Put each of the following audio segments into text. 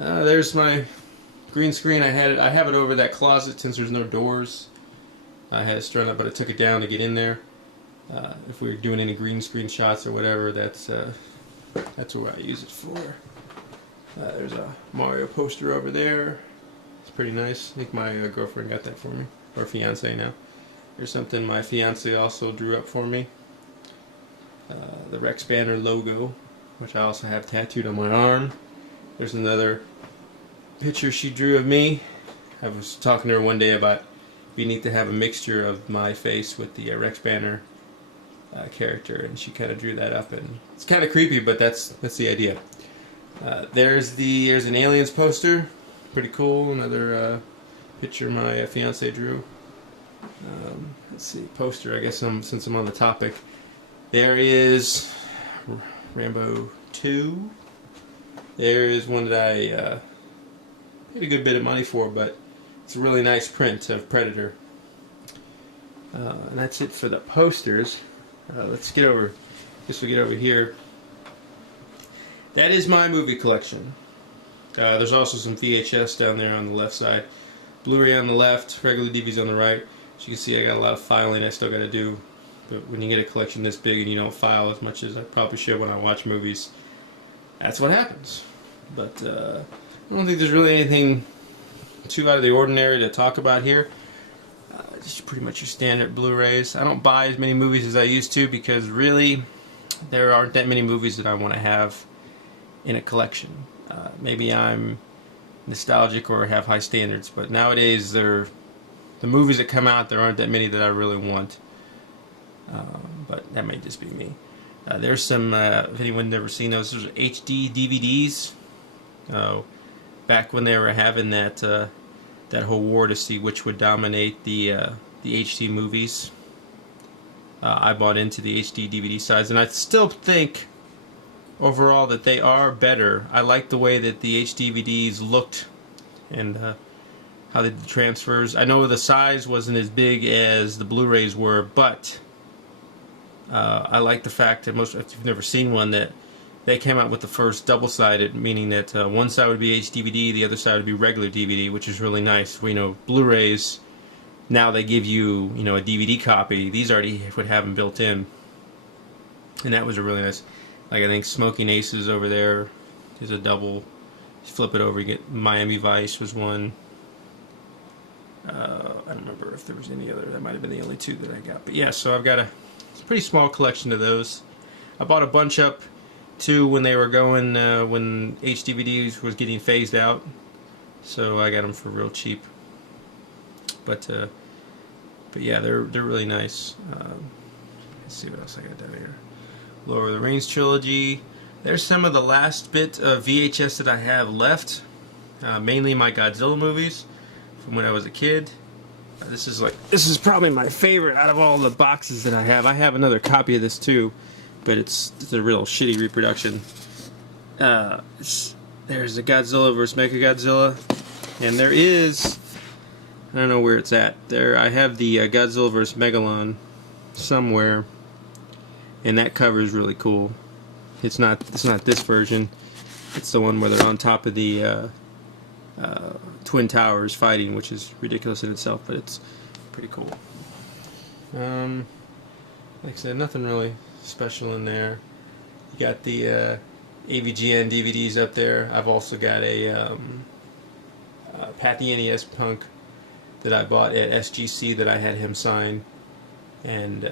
There's my green screen. I have it over that closet since there's no doors. I had it strung up, but I took it down to get in there. If we were doing any green screen shots or whatever, that's what I use it for. There's a Mario poster over there. It's pretty nice. I think my girlfriend got that for me, or fiance now. There's something my fiance also drew up for me. The Rex Banner logo, which I also have tattooed on my arm. There's another picture she drew of me. I was talking to her one day about we need to have a mixture of my face with the Rex Banner character, and she kind of drew that up, and it's kind of creepy, but that's the idea. There's an Aliens poster, pretty cool. Another picture my fiance drew. Let's see, poster. I guess since I'm on the topic, there is Rambo 2. There is one that I paid a good bit of money for, but it's a really nice print of Predator. And that's it for the posters. Let's get over. Guess we get over here. That is my movie collection. There's also some VHS down there on the left side, Blu-ray on the left, regular DVDs on the right. As you can see, I got a lot of filing I still got to do. But when you get a collection this big and you don't file as much as I probably should when I watch movies, that's what happens. But I don't think there's really anything too out of the ordinary to talk about here. Just pretty much your standard Blu-rays. I don't buy as many movies as I used to because really there aren't that many movies that I want to have in a collection. Maybe I'm nostalgic or have high standards, but nowadays the movies that come out, there aren't that many that I really want. But that may just be me. There's some, if anyone's never seen those, there's HD DVDs. Back when they were having that whole war to see which would dominate the HD movies, I bought into the HD DVD size, and I still think overall that they are better. I like the way that the HD DVDs looked and how they did the transfers. I know the size wasn't as big as the Blu-rays were, but I like the fact that most, if you've never seen one, that they came out with the first double-sided, meaning that one side would be HD DVD, the other side would be regular DVD, which is really nice. We know Blu-rays, now they give you, a DVD copy. These already would have them built in, and that was a really nice. Like I think Smoking Aces over there is a double. You flip it over, you get Miami Vice was one. I don't remember if there was any other. That might have been the only two that I got. But yeah, so I've got a pretty small collection of those. I bought a bunch up too when they were going when HDVDs was getting phased out, so I got them for real cheap. But yeah, they're really nice. Let's see what else I got down here. Lord of the Rings trilogy. There's some of the last bit of VHS that I have left, mainly my Godzilla movies from when I was a kid. This is probably my favorite out of all the boxes that I have. I have another copy of this too, but it's a real shitty reproduction. There's the Godzilla vs. Mechagodzilla, and there is, I don't know where it's at. There, I have the Godzilla vs. Megalon somewhere, and that cover is really cool. It's not this version. It's the one where they're on top of the Twin Towers fighting, which is ridiculous in itself, but it's pretty cool. Like I said, nothing really special in there. You got the AVGN DVDs up there. I've also got a Pat the NES Punk that I bought at SGC that I had him sign, and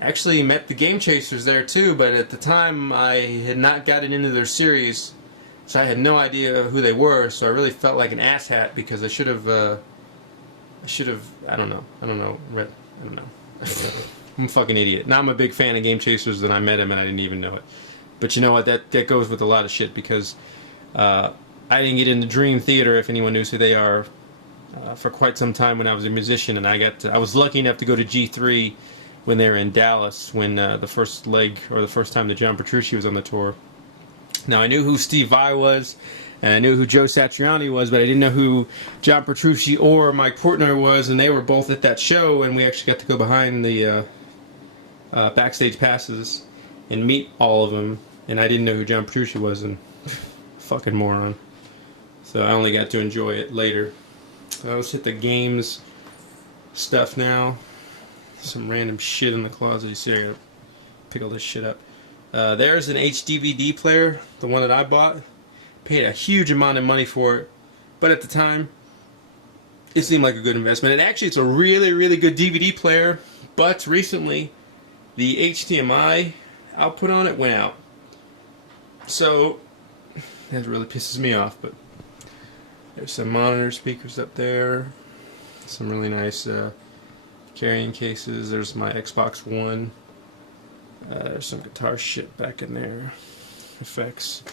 actually met the Game Chasers there too, but at the time I had not gotten into their series, so I had no idea who they were, so I really felt like an asshat because I should have, I don't know. I'm a fucking idiot. Now I'm a big fan of Game Chasers, and I met him and I didn't even know it. But you know what, that goes with a lot of shit, because I didn't get into Dream Theater, if anyone knows who they are, for quite some time when I was a musician, and I was lucky enough to go to G3 when they were in Dallas, when the first leg, or the first time that John Petrucci was on the tour. Now, I knew who Steve Vai was, and I knew who Joe Satriani was, but I didn't know who John Petrucci or Mike Portnoy was, and they were both at that show, and we actually got to go behind the backstage passes and meet all of them, and I didn't know who John Petrucci was, and fucking moron. So I only got to enjoy it later. So let's hit the games stuff now. Some random shit in the closet. You see, I gotta pick all this shit up. There's an HDVD player, the one that I bought. Paid a huge amount of money for it, but at the time, it seemed like a good investment. And actually, it's a really, really good DVD player. But recently, the HDMI output on it went out. So that really pisses me off. But there's some monitor speakers up there. Some really nice carrying cases. There's my Xbox One. There's some guitar shit back in there. Effects.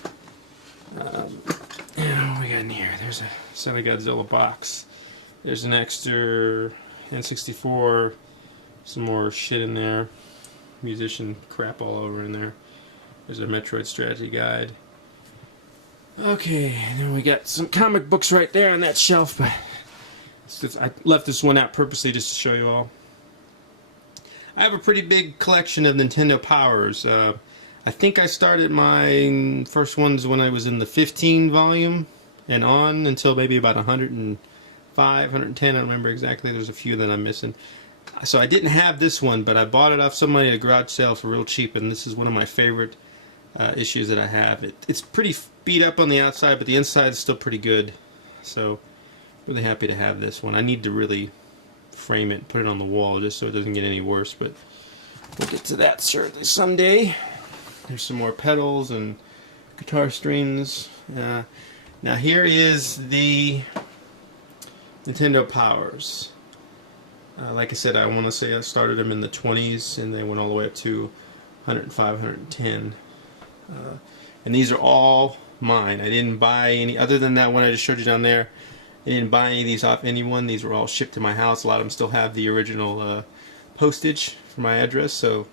And what we got in here? There's a Sega Godzilla box. There's an extra N64. Some more shit in there. Musician crap all over in there. There's a Metroid strategy guide. Okay, and then we got some comic books right there on that shelf, but I left this one out purposely just to show you all. I have a pretty big collection of Nintendo Powers. I think I started my first ones when I was in the 15 volume and on until maybe about 105, 110. I don't remember exactly. There's a few that I'm missing. So I didn't have this one, but I bought it off somebody at a garage sale for real cheap, and this is one of my favorite issues that I have. It's pretty beat up on the outside, but the inside is still pretty good. So really happy to have this one. I need to really frame it, put it on the wall just so it doesn't get any worse, but we'll get to that certainly someday. There's some more pedals and guitar strings. Now here is the Nintendo Powers. Like I said, I want to say I started them in the 20s and they went all the way up to 105, 110. And these are all mine. I didn't buy any, other than that one I just showed you down there. I didn't buy any of these off anyone. These were all shipped to my house. A lot of them still have the original postage for my address, so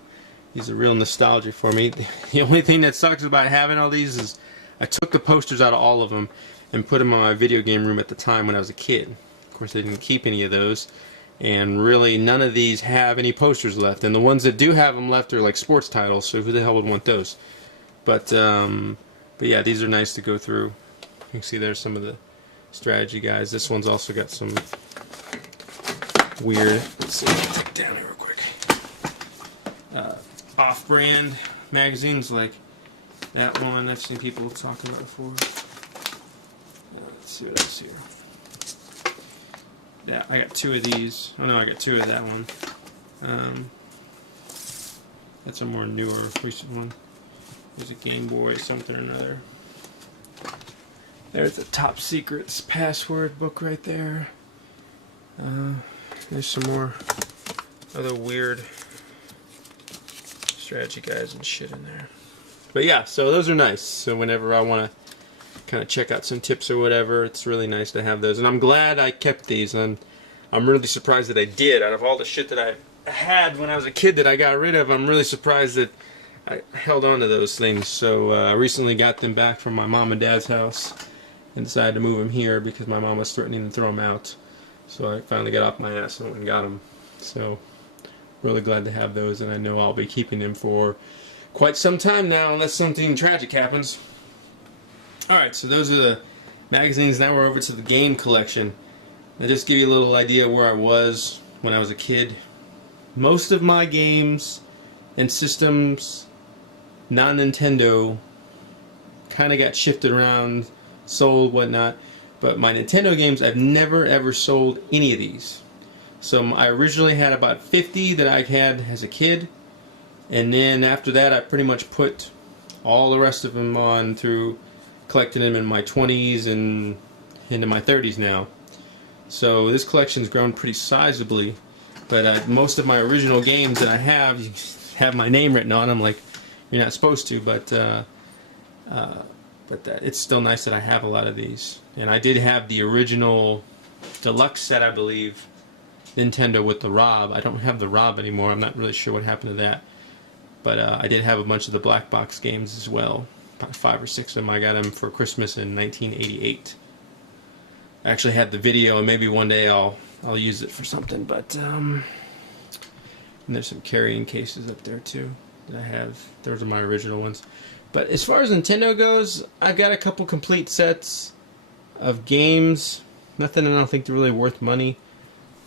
these are real nostalgic for me. The only thing that sucks about having all these is I took the posters out of all of them and put them in my video game room at the time when I was a kid. Of course, I didn't keep any of those, and really none of these have any posters left. And the ones that do have them left are like sports titles, so who the hell would want those? But yeah, these are nice to go through. You can see there's some of the strategy guys. This one's also got some weird, let's see, take it down here real quick, off-brand magazines like that one I've seen people talking about before. Let's see what else here. Yeah, I got two of these. Oh no, I got two of that one. That's a more newer, recent one. There's a Game Boy something or another. There's the Top Secrets password book right there. There's some more other weird strategy guides and shit in there. But yeah, so those are nice. So whenever I want to kind of check out some tips or whatever, it's really nice to have those. And I'm glad I kept these, and I'm really surprised that I did. Out of all the shit that I had when I was a kid that I got rid of, I'm really surprised that I held on to those things. So I recently got them back from my mom and dad's house and decided to move them here because my mom was threatening to throw them out. So I finally got off my ass and went and got them. So really glad to have those, and I know I'll be keeping them for quite some time now unless something tragic happens. Alright, so those are the magazines. Now we're over to the game collection. I'll just give you a little idea where I was when I was a kid. Most of my games and systems, non-Nintendo, kind of got shifted around, sold, whatnot. But my Nintendo games, I've never ever sold any of these. So I originally had about 50 that I had as a kid. And then after that, I pretty much put all the rest of them on through collecting them in my 20s and into my 30s now. So this collection's grown pretty sizably. But most of my original games that I have my name written on them. Like, you're not supposed to, but it's still nice that I have a lot of these. And I did have the original deluxe set, I believe, Nintendo with the Rob. I don't have the Rob anymore. I'm not really sure what happened to that. But I did have a bunch of the black box games as well. About 5 or 6 of them. I got them for Christmas in 1988. I actually had the video, and maybe one day I'll use it for something. But and there's some carrying cases up there too that I have. Those are my original ones. But as far as Nintendo goes, I've got a couple complete sets. Of games, nothing I don't think really worth money.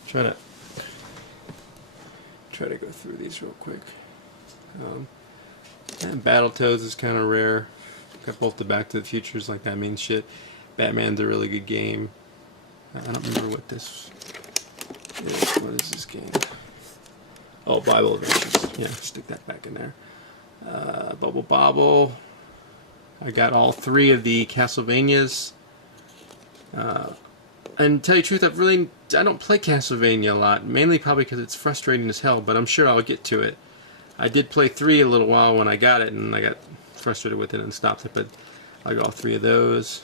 Try to go through these real quick. And Battletoads is kind of rare. Got both the Back to the Futures, like that means shit. Batman's a really good game. I don't remember what this is. What is this game? Oh, Bible Adventures. Yeah, stick that back in there. Bubble Bobble. I got all 3 of the Castlevanias. And to tell you the truth, I don't play Castlevania a lot, mainly probably because it's frustrating as hell, but I'm sure I'll get to it. I did play 3 a little while when I got it, and I got frustrated with it and stopped it, but I got all 3 of those.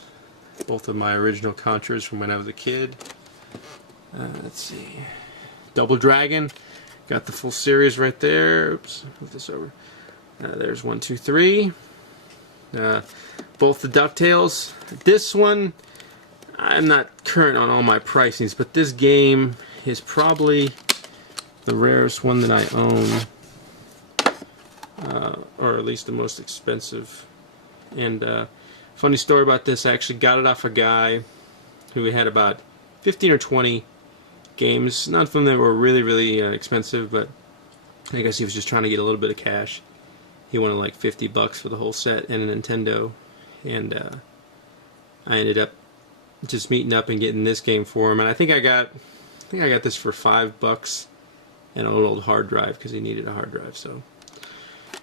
Both of my original Contras from when I was a kid. Let's see. Double Dragon. Got the full series right there. Oops, move this over. There's 1, 2, 3. Both the DuckTales. This one, I'm not current on all my pricings, but this game is probably the rarest one that I own, or at least the most expensive. And funny story about this, I actually got it off a guy who had about 15 or 20 games. None of them that were really, really expensive, but I guess he was just trying to get a little bit of cash. He wanted like $50 for the whole set and a Nintendo, and I ended up just meeting up and getting this game for him. And I think I got this for $5 and an old hard drive because he needed a hard drive. So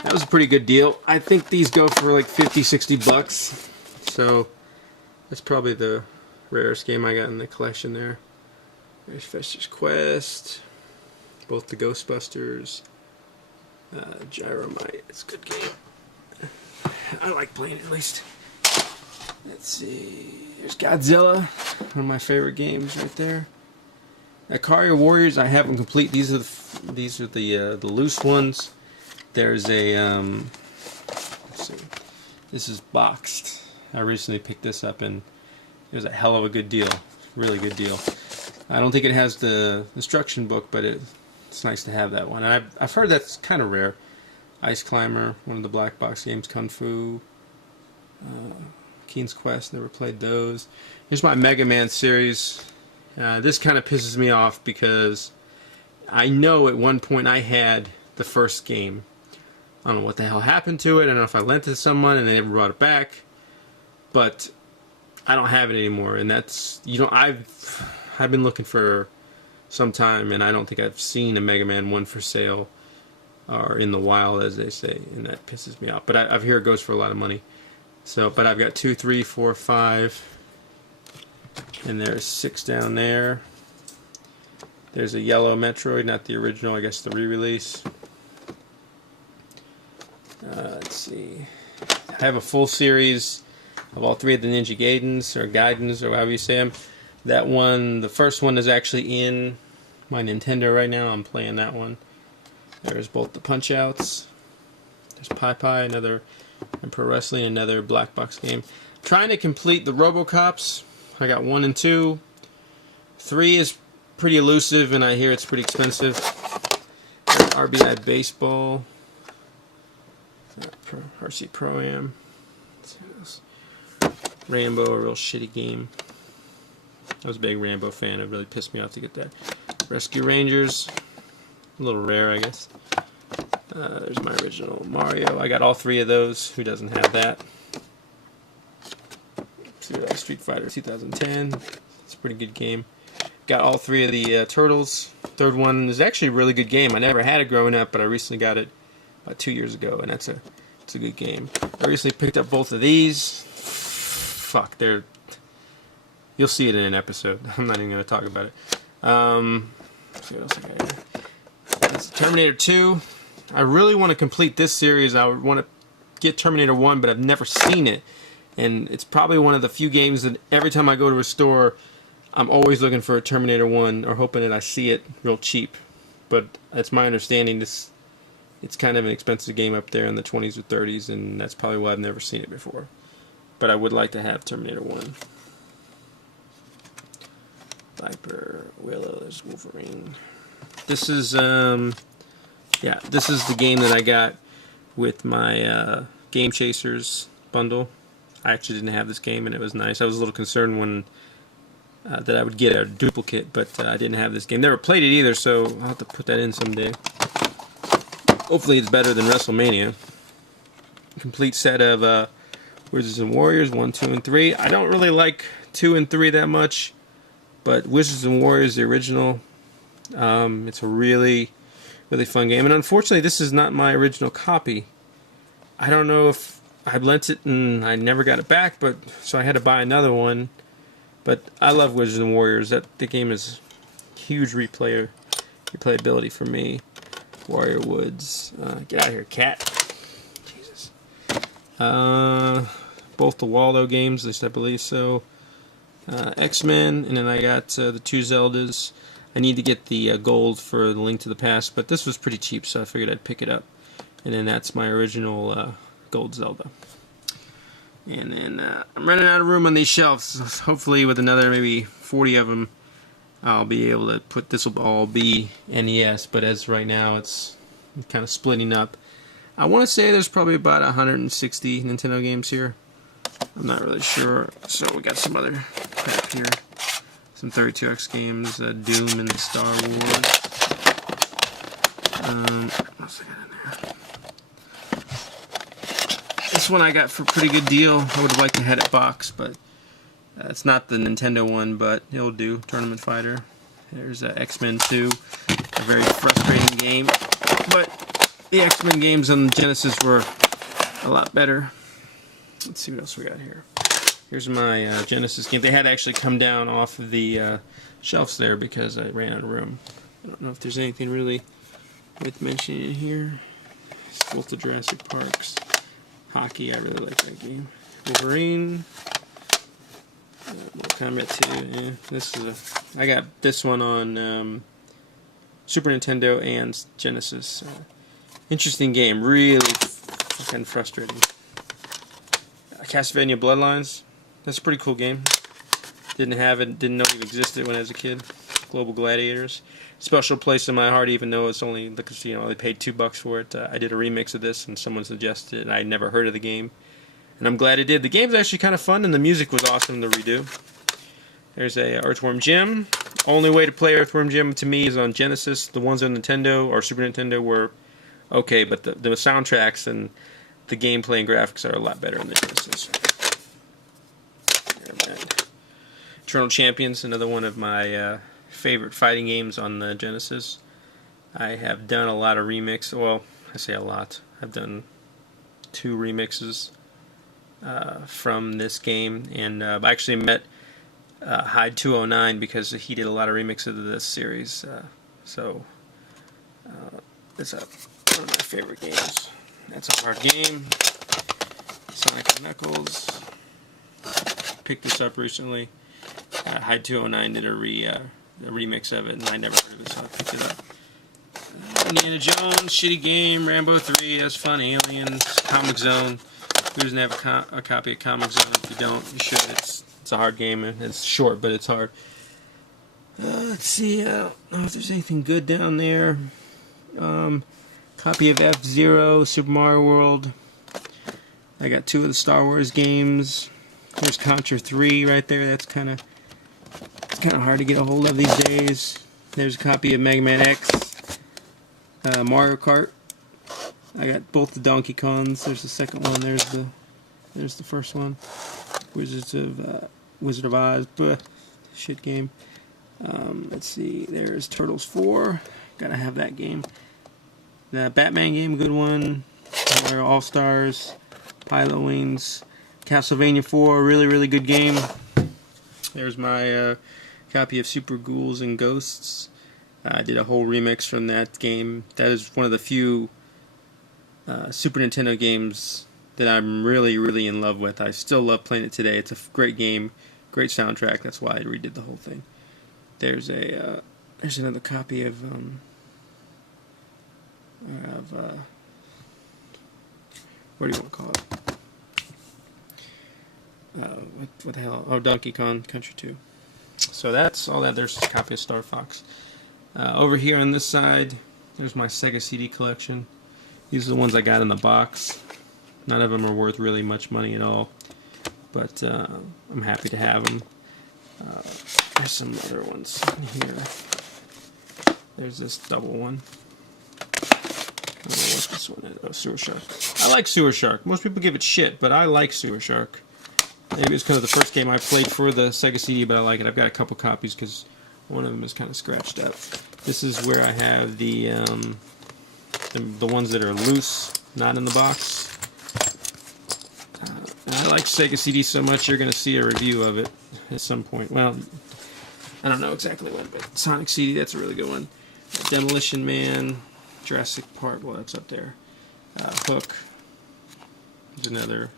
that was a pretty good deal. I think these go for like $50-$60. So that's probably the rarest game I got in the collection there. There's Fester's Quest, both the Ghostbusters, Gyromite. It's a good game. I like playing it at least. Let's see. There's Godzilla, one of my favorite games right there. Ikaria Warriors, I have them complete. These are the loose ones. There's a let's see. This is boxed. I recently picked this up and it was a hell of a good deal. Really good deal. I don't think it has the instruction book, but it's nice to have that one. And I've heard that's kind of rare. Ice Climber, one of the black box games. Kung Fu, King's Quest, never played those. Here's my Mega Man series. This kind of pisses me off because I know at one point I had the first game. I don't know what the hell happened to it. I don't know if I lent it to someone and they never brought it back. But I don't have it anymore, and that's, I've been looking for some time, and I don't think I've seen a Mega Man 1 for sale or in the wild, as they say, and that pisses me off. But I've heard it goes for a lot of money. So, but I've got 2, 3, 4, 5, and there's 6 down there. There's a yellow Metroid, not the original, I guess the re-release. Let's see. I have a full series of all 3 of the Ninja Gaidens, or Gaidens, or however you say them. That one, the first one is actually in my Nintendo right now. I'm playing that one. There's both the Punch-Outs. There's Pai, another Pro Wrestling, another black box game. Trying to complete the RoboCops. I got 1 and 2. 3 is pretty elusive, and I hear it's pretty expensive. RBI Baseball. RC Pro-Am. Rambo, a real shitty game. I was a big Rambo fan. It really pissed me off to get that. Rescue Rangers. A little rare, I guess. There's my original Mario. I got all 3 of those. Who doesn't have that? Street Fighter 2010. It's a pretty good game. Got all 3 of the Turtles. Third one is actually a really good game. I never had it growing up, but I recently got it about 2 years ago, and it's a good game. I recently picked up both of these. Fuck, you'll see it in an episode. I'm not even going to talk about it. Let's see what else I got here. It's Terminator 2. I really want to complete this series. I would want to get Terminator 1, but I've never seen it. And it's probably one of the few games that every time I go to a store, I'm always looking for a Terminator 1 or hoping that I see it real cheap. But it's my understanding it's kind of an expensive game up there in the 20s or 30s, and that's probably why I've never seen it before. But I would like to have Terminator 1. Viper, Willow, there's Wolverine. This is, this is the game that I got with my Game Chasers bundle. I actually didn't have this game, and it was nice. I was a little concerned when that I would get a duplicate, but I didn't have this game. Never played it either, so I'll have to put that in someday. Hopefully it's better than WrestleMania. Complete set of Wizards and Warriors 1, 2, and 3. I don't really like 2 and 3 that much, but Wizards and Warriors, the original, it's a really, really fun game. And unfortunately, this is not my original copy. I don't know if I lent it and I never got it back, but so I had to buy another one. But I love Wizards and Warriors. The game is huge replayability for me. Warrior Woods. Get out of here, cat. Jesus. Both the Waldo games, at least I believe so. X-Men, and then I got the 2 Zeldas. I need to get the gold for the Link to the Past, but this was pretty cheap, so I figured I'd pick it up. And then that's my original gold Zelda. And then I'm running out of room on these shelves. Hopefully with another maybe 40 of them, I'll be able to put, this will all be NES, but as right now it's kind of splitting up. I want to say there's probably about 160 Nintendo games here. I'm not really sure. So we got some other crap here. Some 32X games, Doom and Star Wars. What else I got in there? This one I got for a pretty good deal. I would have liked to have it box, but it's not the Nintendo one, but it'll do. Tournament Fighter. There's X-Men 2. A very frustrating game, but the X-Men games on the Genesis were a lot better. Let's see what else we got here. Here's my Genesis game. They had to actually come down off of the shelves there because I ran out of room. I don't know if there's anything really worth mentioning here. Both the Jurassic Parks. Hockey, I really like that game. Wolverine. Mortal Kombat 2. Yeah, this is I got this one on Super Nintendo and Genesis. Interesting game. Really fucking frustrating. Castlevania Bloodlines. That's a pretty cool game. Didn't have it, didn't know it even existed when I was a kid. Global Gladiators. Special place in my heart, even though it's only, because you know, they paid $2 for it. I did a remix of this, and someone suggested it, and I'd never heard of the game. And I'm glad it did. The game's actually kind of fun, and the music was awesome to redo. There's a Earthworm Jim. Only way to play Earthworm Jim to me is on Genesis. The ones on Nintendo or Super Nintendo were okay, but the soundtracks and the gameplay and graphics are a lot better in the Genesis. Eternal Champions, another one of my favorite fighting games on the Genesis. I have done a lot of remixes. Well, I say a lot. I've done 2 remixes from this game, and I actually met Hyde 209 because he did a lot of remixes of this series. So it's one of my favorite games. That's a hard game. Sonic and Knuckles. Picked this up recently. Hyde 209 did a remix of it, and I never heard of it, so I picked it up. Indiana Jones, shitty game. Rambo 3, that's fun. Aliens, Comic Zone. Who doesn't have a copy of Comic Zone? If you don't, you should. It's a hard game, and it's short, but it's hard. Let's see. I don't know if there's anything good down there. Copy of F-Zero, Super Mario World. I got 2 of the Star Wars games. There's Contra 3 right there. That's kind of hard to get a hold of these days. There's a copy of Mega Man X. Mario Kart. I got both the Donkey Kongs. There's the second one. There's the first one. Wizard of Oz. Bleh. Shit game. Let's see. There's Turtles 4. Gotta have that game. The Batman game, good one. Mario All Stars. Pilot Wings. Castlevania 4, really, really good game. There's my copy of Super Ghouls and Ghosts. I did a whole remix from that game. That is one of the few Super Nintendo games that I'm really, really in love with. I still love playing it today. It's a great game, great soundtrack. That's why I redid the whole thing. There's another copy of what do you want to call it? What the hell? Oh, Donkey Kong Country 2. So that's all that. There's a copy of Star Fox. Over here on this side, there's my Sega CD collection. These are the ones I got in the box. None of them are worth really much money at all. but I'm happy to have them. There's some other ones in here. There's this double one. I don't know what this one is. Oh, Sewer Shark. I like Sewer Shark. Most people give it shit, but I like Sewer Shark. Maybe it's because of the first game I played for the Sega CD, but I like it. I've got a couple copies because one of them is kind of scratched up. This is where I have the ones that are loose, not in the box. And I like Sega CD so much, you're going to see a review of it at some point. Well, I don't know exactly when, but Sonic CD, that's a really good one. Demolition Man, Jurassic Park, well, that's up there. Hook. There's another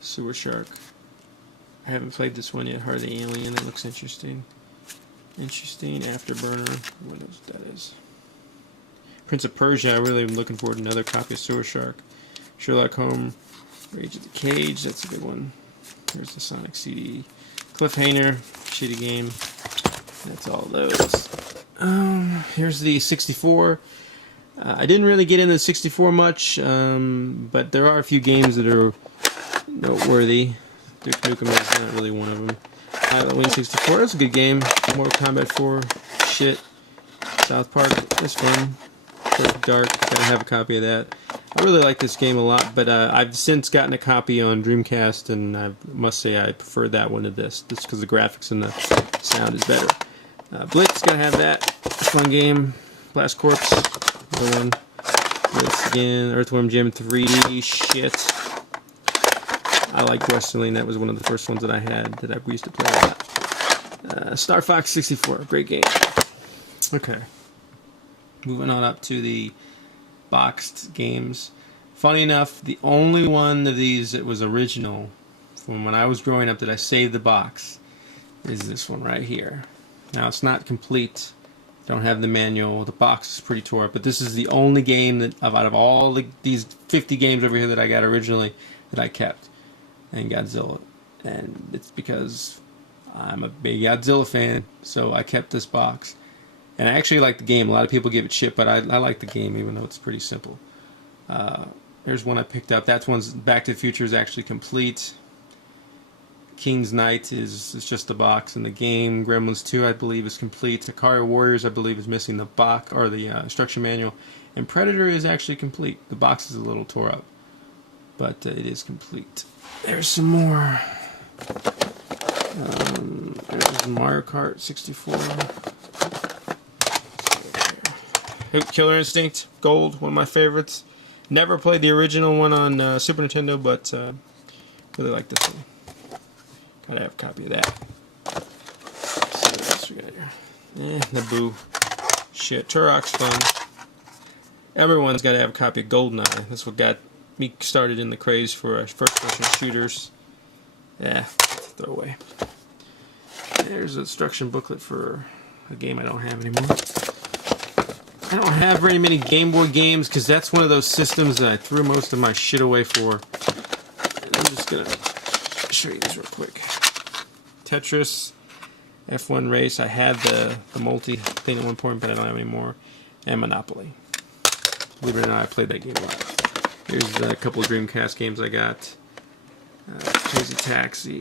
Sewer Shark. I haven't played this one yet. Heart of the Alien, that looks interesting. Interesting. Afterburner, what knows what that is. Prince of Persia, I really am looking forward to another copy of Sewer Shark. Sherlock Holmes, Rage of the Cage, that's a good one. There's the Sonic CD. Cliffhanger, shitty game. That's all those. Here's the 64. I didn't really get into the 64 much, but there are a few games that are noteworthy. Duke Nukem is not really one of them. Pilot Wing 64, that's a good game. Mortal Kombat 4, shit. South Park, that's fun. Perfect Dark, gotta have a copy of that. I really like this game a lot, but I've since gotten a copy on Dreamcast, and I must say I prefer that one to this. Just because the graphics and the sound is better. Blitz, gotta have that. Fun game. Blast Corps, another one. Blitz again. Earthworm Jim 3D, shit. I like Wrestling. That was one of the first ones that I had that I used to play a lot. Star Fox 64, great game. Okay. Moving on up to the boxed games. Funny enough, the only one of these that was original from when I was growing up that I saved the box is this one right here. Now it's not complete. Don't have the manual. The box is pretty tore up, but this is the only game that out of all these 50 games over here that I got originally that I kept. And Godzilla. And it's because I'm a big Godzilla fan, so I kept this box. And I actually like the game. A lot of people give it shit, but I like the game, even though it's pretty simple. Here's one I picked up. That one's Back to the Future is actually complete. King's Knight is just the box and the game. Gremlins 2, I believe, is complete. Ikari Warriors, I believe, is missing the box or the instruction manual. And Predator is actually complete. The box is a little tore up, but it is complete. There's some more. There's Mario Kart 64. Killer Instinct Gold, one of my favorites. Never played the original one on Super Nintendo, but really like this one. Gotta have a copy of that. Let's see what else we got here. Naboo. Shit, Turok's fun. Everyone's gotta have a copy of GoldenEye. That's what got me started in the craze for first-person shooters. Yeah, throw away. There's an instruction booklet for a game I don't have anymore. I don't have very many Game Boy games because that's one of those systems that I threw most of my shit away for. And I'm just gonna show you this real quick. Tetris, F1 Race. I had the multi thing at one point, but I don't have anymore. And Monopoly. Believe it or not, I played that game a lot. Here's a couple of Dreamcast games I got. Crazy Taxi,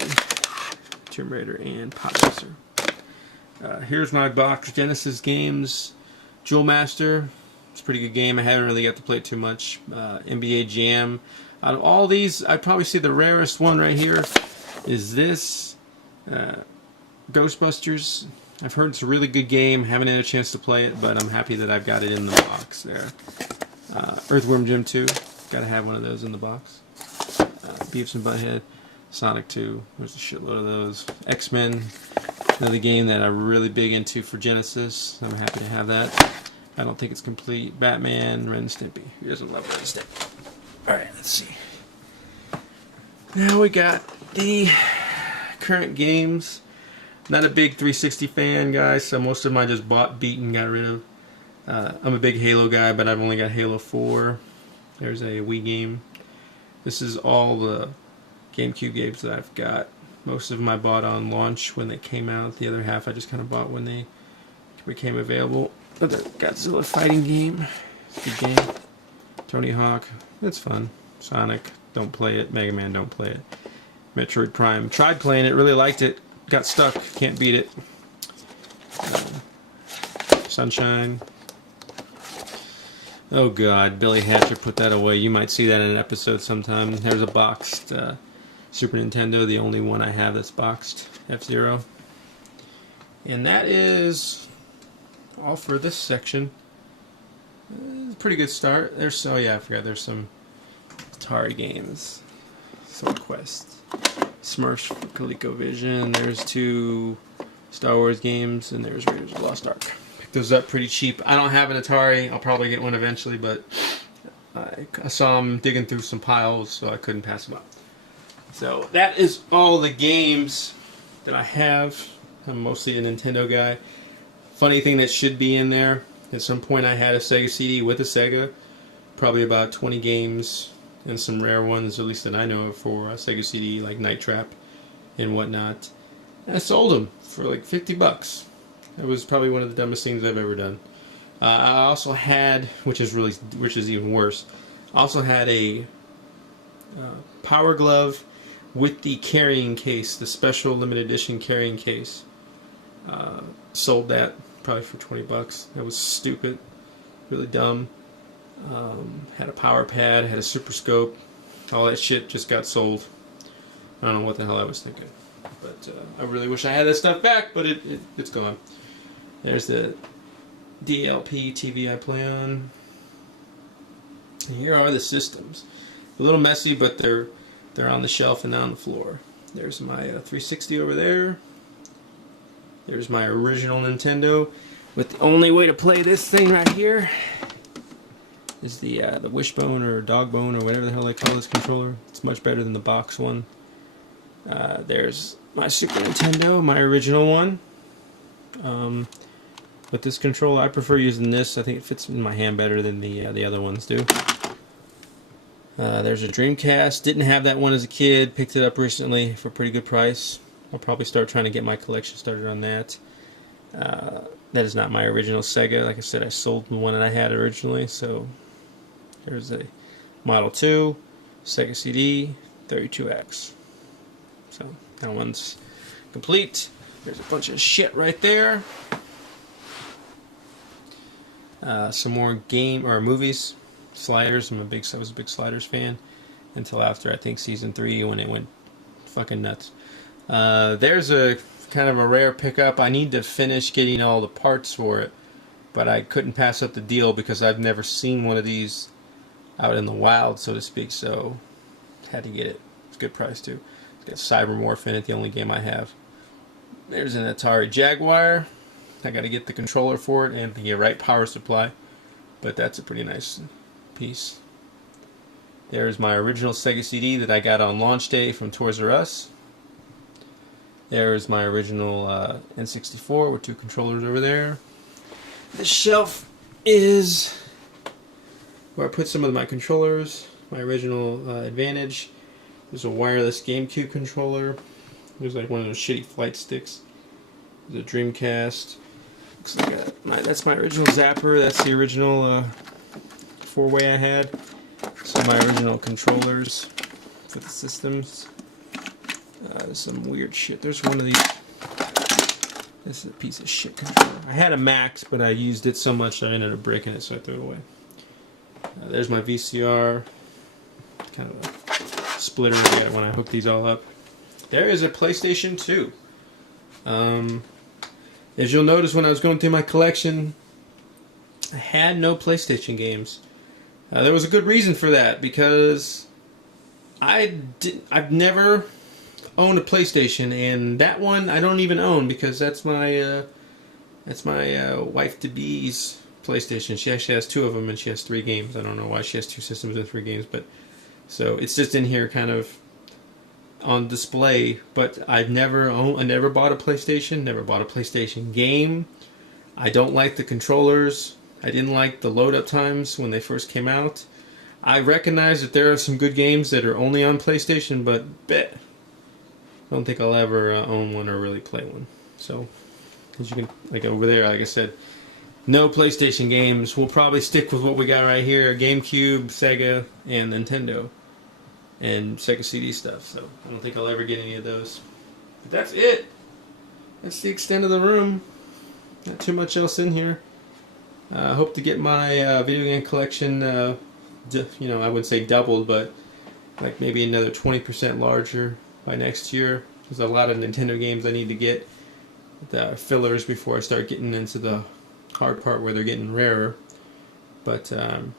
Tomb Raider, and Pod Racer. Here's my box Genesis games. Jewel Master, it's a pretty good game. I haven't really got to play it too much. NBA Jam. Out of all these, I'd probably say the rarest one right here is this. Ghostbusters. I've heard it's a really good game. Haven't had a chance to play it, but I'm happy that I've got it in the box there. Earthworm Jim 2. Gotta have one of those in the box. Beavis and Butthead. Sonic 2. There's a shitload of those. X-Men. Another game that I'm really big into for Genesis. I'm happy to have that. I don't think it's complete. Batman, Ren and Stimpy. Who doesn't love Ren and Stimpy? Alright, let's see. Now we got the current games. Not a big 360 fan, guys, so most of them I just bought, beat, and got rid of. I'm a big Halo guy, but I've only got Halo 4. There's a Wii game. This is all the GameCube games that I've got. Most of them I bought on launch when they came out. The other half I just kind of bought when they became available. Another Godzilla fighting game. Good game. Tony Hawk. It's fun. Sonic. Don't play it. Mega Man. Don't play it. Metroid Prime. Tried playing it, really liked it. Got stuck, can't beat it. Sunshine. Oh god, Billy Hatcher put that away. You might see that in an episode sometime. There's a boxed Super Nintendo, the only one I have that's boxed. F-Zero. And that is all for this section. Pretty good start. There's I forgot there's some Atari games. Sword Quest. Smurfs for ColecoVision. There's 2 Star Wars games, and there's Raiders of the Lost Ark. Picked those up pretty cheap. I don't have an Atari. I'll probably get one eventually, but I saw them digging through some piles, so I couldn't pass them up. So that is all the games that I have. I'm mostly a Nintendo guy. Funny thing that should be in there, at some point I had a Sega CD with a Sega. Probably about 20 games and some rare ones, at least that I know of, for a Sega CD, like Night Trap and whatnot. And I sold them for like $50. That was probably one of the dumbest things I've ever done. I also had, which is even worse, I also had a Power Glove with the carrying case, the special limited edition carrying case. Sold that probably for $20. That was stupid, really dumb. Had a power pad, had a super scope, all that shit just got sold. I don't know what the hell I was thinking, but I really wish I had that stuff back, but it's gone. There's the DLP TV I play on. And here are the systems. A little messy, but they're on the shelf and not on the floor. There's my 360 over there. There's my original Nintendo, with the only way to play this thing right here is the Wishbone or Dogbone or whatever the hell they call this controller. It's much better than the box one. There's my Super Nintendo, my original one. With this controller, I prefer using this. I think it fits in my hand better than the other ones do. There's a Dreamcast. Didn't have that one as a kid. Picked it up recently for a pretty good price. I'll probably start trying to get my collection started on that. That is not my original Sega. Like I said, I sold the one that I had originally. So there's a Model 2, Sega CD, 32X. So that one's complete. There's a bunch of shit right there. Some more game or movies, Sliders. I was a big Sliders fan until after I think season 3 when it went fucking nuts. There's a kind of a rare pickup. I need to finish getting all the parts for it, but I couldn't pass up the deal because I've never seen one of these out in the wild, so to speak. So had to get it. It's a good price too. It's got Cybermorph in it, the only game I have. There's an Atari Jaguar. I got to get the controller for it and the right power supply, but that's a pretty nice piece. There's my original Sega CD that I got on launch day from Toys R Us. There's my original N64 with 2 controllers over there. This shelf is where I put some of my controllers. My original Advantage. There's a wireless GameCube controller. There's like one of those shitty flight sticks. There's a Dreamcast. Looks like that's my original Zapper. That's the original 4-way I had. So my original controllers for the systems. There's some weird shit. There's one of these. This is a piece of shit controller. I had a Max, but I used it so much that I ended up breaking it, so I threw it away. There's my VCR. Kind of a splitter I got when I hooked these all up. There is a PlayStation 2. As you'll notice when I was going through my collection, I had no PlayStation games. There was a good reason for that, because I've never owned a PlayStation, and that one I don't even own because that's my wife-to-be's PlayStation. She actually has 2 of them, and she has 3 games. I don't know why she has 2 systems and 3 games, but so it's just in here kind of on display. But I never bought a PlayStation, never bought a PlayStation game. I don't like the controllers. I didn't like the load-up times when they first came out. I recognize that there are some good games that are only on PlayStation, but I don't think I'll ever own one or really play one. So, as you can, like over there, like I said, no PlayStation games. We'll probably stick with what we got right here: GameCube, Sega, and Nintendo. and Sega CD stuff. So I don't think I'll ever get any of those. But that's it. That's the extent of the room. Not too much else in here. I hope to get my video game collection, I wouldn't say doubled, but like maybe another 20% larger by next year. There's a lot of Nintendo games I need to get, the fillers, before I start getting into the hard part where they're getting rarer. But I'm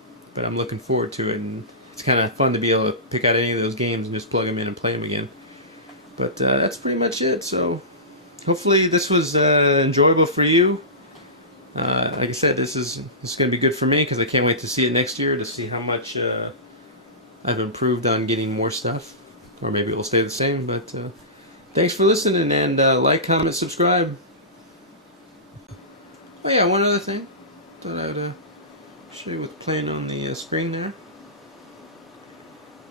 looking forward to it, and it's kind of fun to be able to pick out any of those games and just plug them in and play them again. But that's pretty much it. So hopefully this was enjoyable for you. Like I said, this is going to be good for me because I can't wait to see it next year, to see how much I've improved on getting more stuff, or maybe it will stay the same. But thanks for listening, and like, comment, subscribe. Oh yeah, one other thing thought I would show you what's playing on the screen there.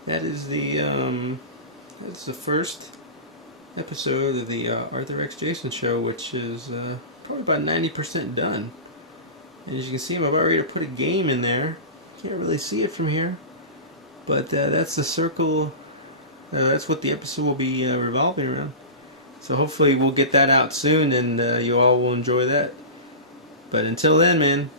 That is that's the first episode of the Arthur X Jason show, which is probably about 90% done. And as you can see, I'm about ready to put a game in there. Can't really see it from here, but that's the circle. That's what the episode will be revolving around. So hopefully we'll get that out soon, and you all will enjoy that. But until then, man,